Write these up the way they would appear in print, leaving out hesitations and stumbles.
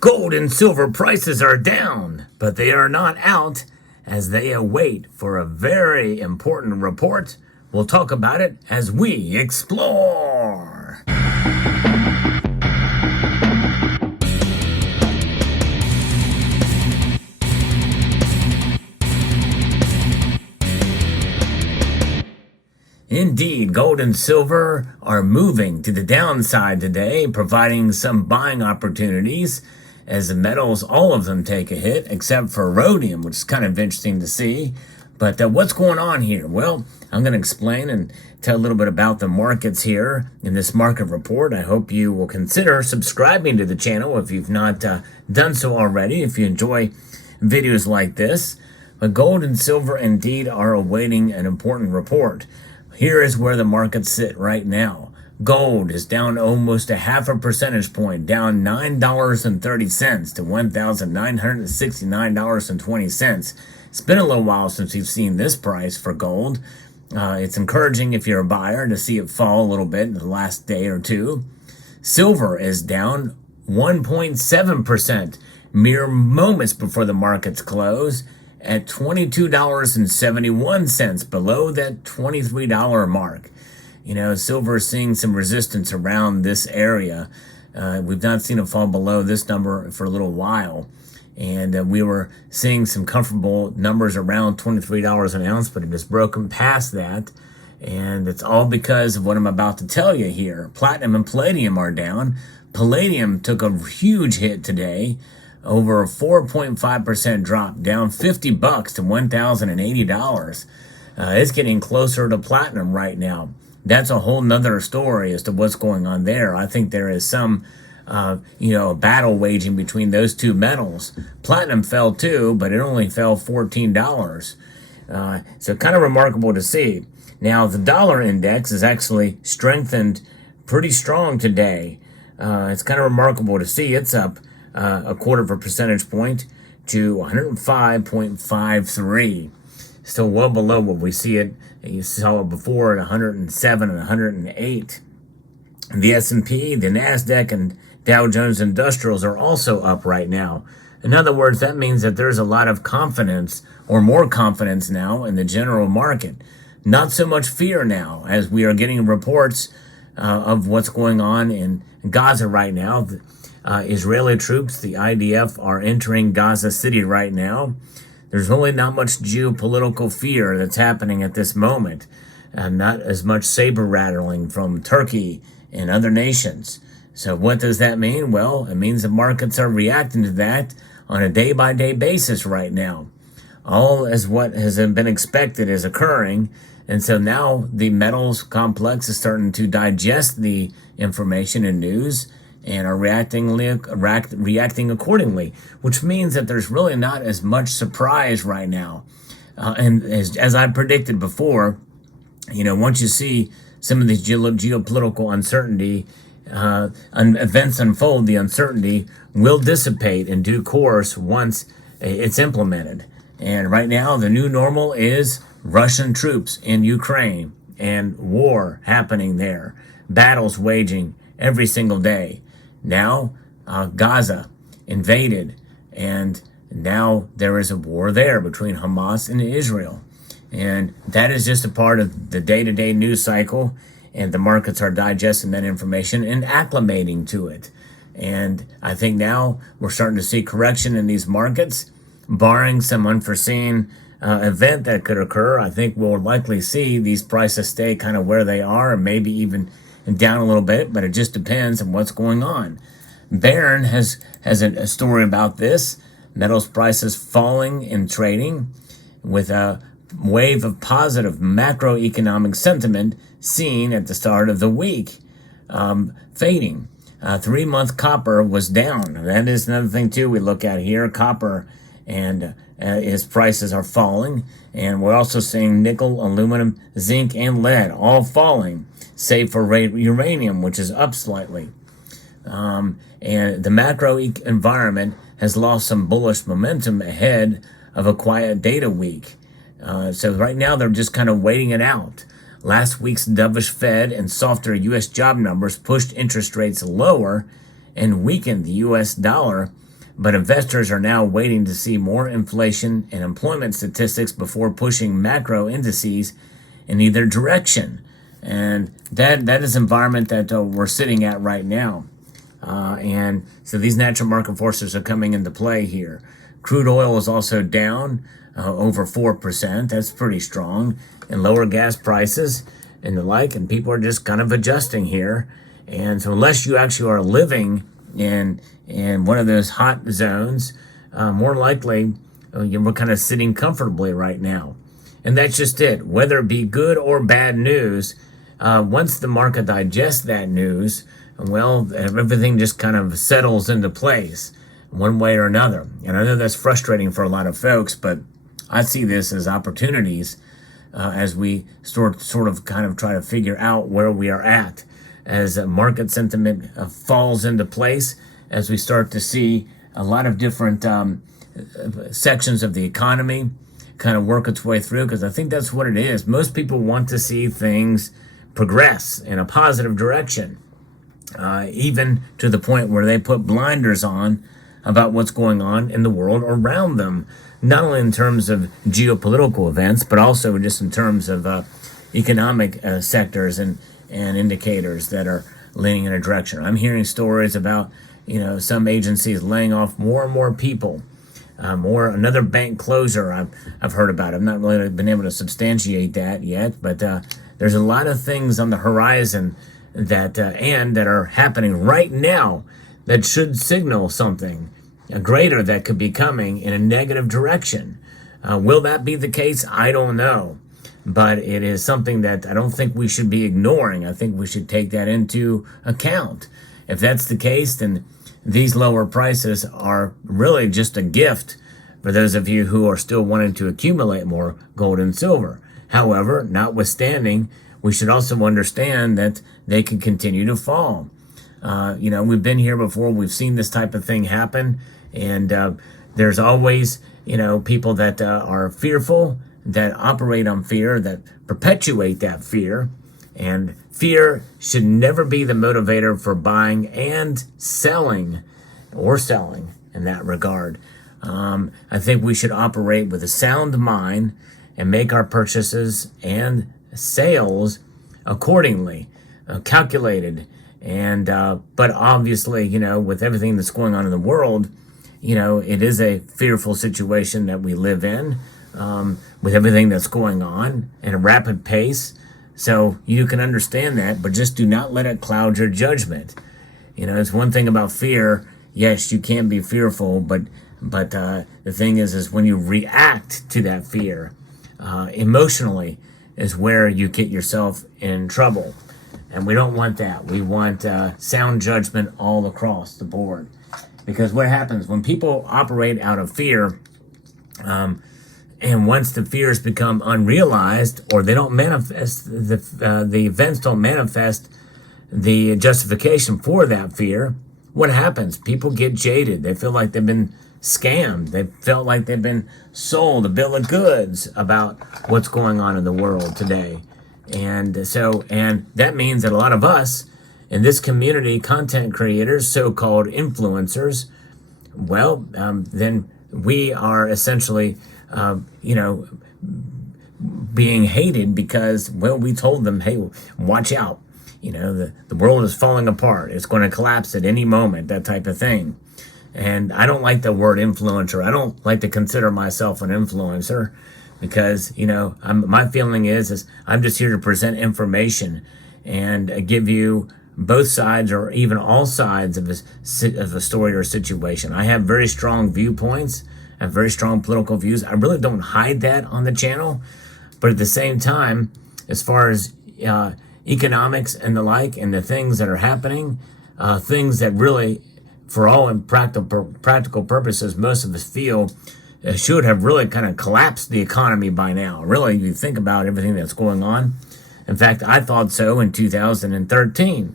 Gold and silver prices are down, but they are not out as they await for a very important report. We'll talk about it as we explore. Indeed, gold and silver are moving to the downside today, providing some buying opportunities as the metals, all of them take a hit, except for rhodium, which is kind of interesting to see. But what's going on here? Well, I'm going to explain and tell a little bit about the markets here in this market report. I hope you will consider subscribing to the channel if you've not done so already, if you enjoy videos like this. But gold and silver indeed are awaiting an important report. Here is where the markets sit right now. Gold is down almost a half a percentage point, down $9.30 to $1,969.20. It's been a little while since we've seen this price for gold. It's encouraging if you're a buyer to see it fall a little bit in the last day or two. Silver is down 1.7% mere moments before the markets close at $22.71, below that $23 mark. You know, silver is seeing some resistance around this area. We've not seen it fall below this number for a little while. And we were seeing some comfortable numbers around $23 an ounce, but it has broken past that. And it's all because of what I'm about to tell you here. Platinum and palladium are down. Palladium took a huge hit today, over a 4.5% drop, down $50 to $1,080. It's getting closer to platinum right now. That's a whole nother story as to what's going on there. I think there is some, battle waging between those two metals. Platinum fell too, but it only fell $14. So kind of remarkable to see. Now, the dollar index is actually strengthened pretty strong today. It's kind of remarkable to see. It's up a quarter of a percentage point to 105.53. Still well below what we see it. You saw it before at 107 and 108. The S&P, the NASDAQ, and Dow Jones Industrials are also up right now. In other words, that means that there's a lot of confidence, or more confidence now, in the general market. Not so much fear now, as we are getting reports of what's going on in Gaza right now. Israeli troops, the IDF, are entering Gaza City right now. There's really not much geopolitical fear that's happening at this moment, and not as much saber rattling from Turkey and other nations. So what does that mean? Well, it means the markets are reacting to that on a day-by-day basis right now. All as what has been expected is occurring, and so now the metals complex is starting to digest the information and news and are reacting accordingly, which means that there's really not as much surprise right now. And as I predicted before, once you see some of these geopolitical uncertainty, events unfold, the uncertainty will dissipate in due course once it's implemented. And right now, the new normal is Russian troops in Ukraine and war happening there, battles waging every single day. Now, Gaza invaded, and now there is a war there between Hamas and Israel. And that is just a part of the day-to-day news cycle, and the markets are digesting that information and acclimating to it. And I think now we're starting to see correction in these markets, barring some unforeseen event that could occur. I think we'll likely see these prices stay kind of where they are, and maybe even down a little bit, but it just depends on what's going on. Barron has a story about this. Metals prices falling in trading with a wave of positive macroeconomic sentiment seen at the start of the week fading. 3-month copper was down. That is another thing too we look at here. Copper and its prices are falling, and we're also seeing nickel, aluminum, zinc, and lead all falling, save for uranium, which is up slightly. And the macro environment has lost some bullish momentum ahead of a quiet data week. So right now they're just kind of waiting it out. Last week's dovish Fed and softer U.S. job numbers pushed interest rates lower and weakened the U.S. dollar but investors are now waiting to see more inflation and employment statistics before pushing macro indices in either direction. And that is the environment that we're sitting at right now. And so these natural market forces are coming into play here. Crude oil is also down over 4%. That's pretty strong. And lower gas prices and the like. And people are just kind of adjusting here. And so unless you actually are living in one of those hot zones, more likely we're kind of sitting comfortably right now. And that's just it. Whether it be good or bad news, once the market digests that news, well, everything just kind of settles into place one way or another. And I know that's frustrating for a lot of folks, but I see this as opportunities as we sort of kind of try to figure out where we are at. As market sentiment falls into place, as we start to see a lot of different sections of the economy kind of work its way through, because I think that's what it is. Most people want to see things progress in a positive direction, even to the point where they put blinders on about what's going on in the world around them, not only in terms of geopolitical events, but also just in terms of economic sectors and indicators that are leaning in a direction. I'm hearing stories about, some agencies laying off more and more people, another bank closure I've heard about. I've not really been able to substantiate that yet, but there's a lot of things on the horizon that are happening right now that should signal something greater that could be coming in a negative direction. Will that be the case? I don't know. But it is something that I don't think we should be ignoring. I think we should take that into account. If that's the case, then these lower prices are really just a gift for those of you who are still wanting to accumulate more gold and silver. However, notwithstanding, we should also understand that they can continue to fall. We've been here before. We've seen this type of thing happen. And there's always, people that are fearful, that operate on fear, that perpetuate that fear. And fear should never be the motivator for buying and selling in that regard. I think we should operate with a sound mind and make our purchases and sales accordingly, calculated. And but obviously, with everything that's going on in the world, it is a fearful situation that we live in. With everything that's going on at a rapid pace. So you can understand that, but just do not let it cloud your judgment. It's one thing about fear. Yes, you can be fearful, but the thing is when you react to that fear emotionally is where you get yourself in trouble. And we don't want that. We want sound judgment all across the board. Because what happens when people operate out of fear, and once the fears become unrealized, or they don't manifest, the events don't manifest the justification for that fear, what happens? People get jaded. They feel like they've been scammed. They felt like they've been sold a bill of goods about what's going on in the world today. And that means that a lot of us in this community, content creators, so-called influencers, then we are essentially being hated because, we told them, hey, watch out. The world is falling apart. It's going to collapse at any moment, that type of thing. And I don't like the word influencer. I don't like to consider myself an influencer because, my feeling is I'm just here to present information and give you both sides or even all sides of a story or situation. I have very strong viewpoints. I have very strong political views. I really don't hide that on the channel. But at the same time, as far as economics and the like and the things that are happening, things that really, for all in practical purposes, most of us feel should have really kind of collapsed the economy by now. Really, you think about everything that's going on. In fact, I thought so in 2013,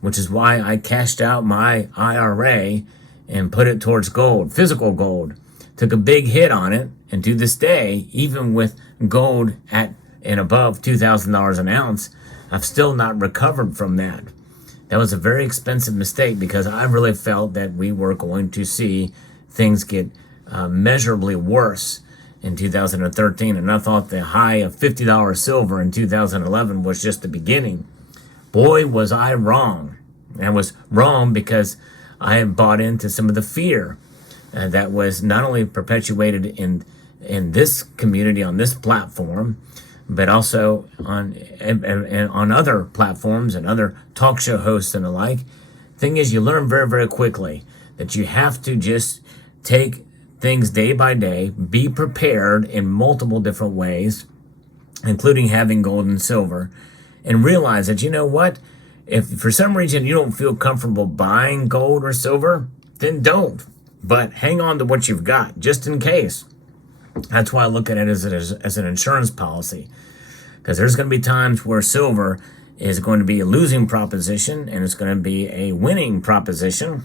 which is why I cashed out my IRA and put it towards gold, physical gold. Took a big hit on it, and to this day, even with gold at and above $2,000 an ounce, I've still not recovered from that. That was a very expensive mistake because I really felt that we were going to see things get measurably worse in 2013. And I thought the high of $50 silver in 2011 was just the beginning. Boy, was I wrong. I was wrong because I had bought into some of the fear that was not only perpetuated in this community, on this platform, but also on other platforms and other talk show hosts and the like. Thing is, you learn very, very quickly that you have to just take things day by day, be prepared in multiple different ways, including having gold and silver, and realize that, you know what, if for some reason you don't feel comfortable buying gold or silver, then don't. But hang on to what you've got, just in case. That's why I look at it as an insurance policy, because there's going to be times where silver is going to be a losing proposition and it's going to be a winning proposition,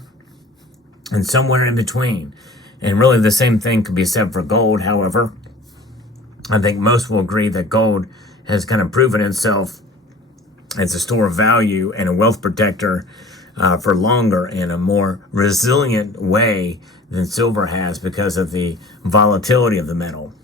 and somewhere in between. And really the same thing could be said for gold. However, I think most will agree that gold has kind of proven itself as a store of value and a wealth protector for longer in a more resilient way than silver has because of the volatility of the metal.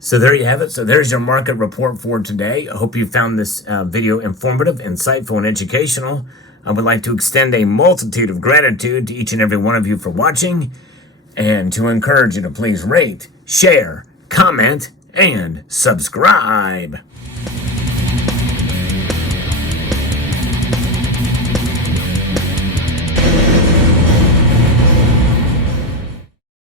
So there you have it. So there's your market report for today. I hope you found this video informative, insightful, and educational. I would like to extend a multitude of gratitude to each and every one of you for watching, and to encourage you to please rate, share, comment, and subscribe.